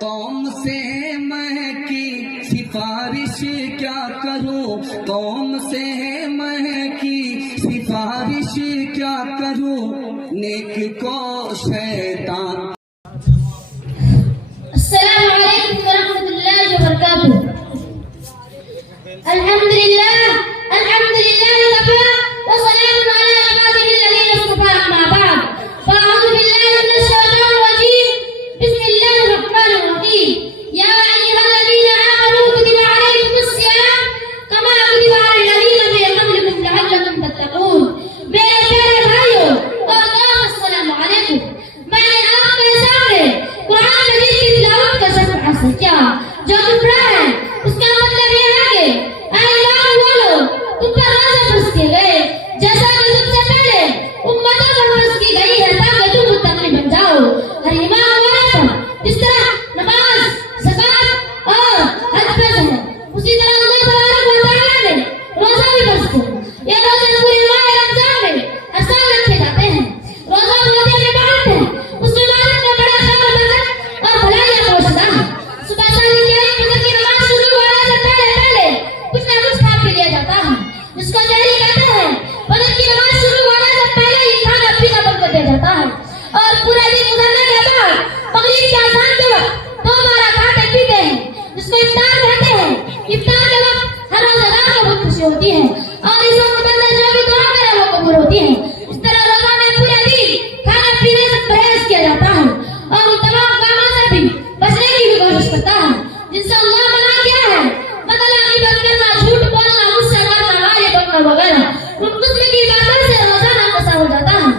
कौम से मैं की सिफारिश क्या करूं, कौम से मैं की सिफारिश क्या करूं, नेक को शैतान। अस्सलामु अलैकुम वरहमतुल्लाहि वबरकातुहू। अल्हम्दुलिल्लाह वफ़ा व सलामुन अला इबादिहिल्लज़ीना इस्तफ़ा, अम्मा बअद। फ़अऊज़ु बिल्लाहि मिनश शैतानिर रजीम। बिस्मिल्लाहिर रहमानिर रहीम। या अय्युहल्लज़ीना आमनू कुतिबा अलैकुमुस सियाम कमा कुतिबा अलल्लज़ीना मिन क़ब्लिकुम लअल्लकुम तत्तक़ून। मेरे प्यारे भाइयों और बहनों, अस्सलामु अलैकुम। मैंने आपके सामने कुरान मजीद की तिलावत का शर्फ हासिल किया। जो तुम रहे हैं उसका मतलब यह है कि ईमान वालों, तुम पर रोजे फर्ज किए गए जैसा कि तुमसे पहले उम्मतों पर फर्ज की गई है, ताकि तुम मुत्तकी बन जाओ। हर ईमान वाले पर जिस तरह नमाज, ज़कात और हज फर्ज है, उसी तरह अल्लाह तबारक व तआला ने रोजा भी फर्ज किया। ये रोजे पूरे माह रमजान में हर साल रखे जाते हैं। रोजा रोजे में बात है उस इबादत का बड़ा खैर बरकत और भलाइयां पोषता है। सुबह साली फजर की नमाज शुरू होने से पहले कुछ न कुछ खा पी लिया जाता है, जिसको सहरी कहते हैं। फजर की नमाज शुरू होने से पहले ही खाना पीना बंद कर दिया जाता है और पूरा दिन गुजरने के बाद मगरिब के अज़ान के वक्त 2 बार खाते पीते हैं, जिसको इफ्तार कहते हैं। इफ्तार के वक्त हर रोजेदार को बहुत खुशी होती है और इस वक्त बंदे जो भी दुआ करे वो कबूल होती है। इस तरह रोजा में पूरे दिन खाने पीने से परहेज किया जाता है और उन तमाम कामों से भी बचने की भी कोशिश करता है जिनसे अल्लाह मना किया है, मतलब गीबत करना, झूठ बोलना, गुस्सा करना, गाली बकना वगैरह। उन किस्म की बातों से रोजा नाक़सा हो जाता है।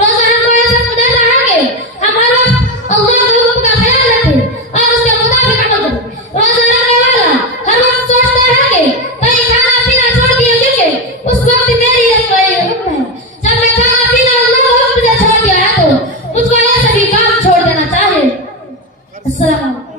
रोजा हमको ऐसा समझाता है कि हम हर वक्त अल्लाह के हुक्म का ख्याल रखें और उसके मुताबिक अमल करें। रोजा रखने वाला हर वक्त सोचता है कि कहीं खाना पीना छोड़ दिया जाए, उस वक्त मेरी कोई हुक्म है। जब मैं खाना पीना अल्लाह के हुक्म से छोड़ दिया है तो मुझको ये सभी काम छोड़ देना चाहिए। अस्सलाम।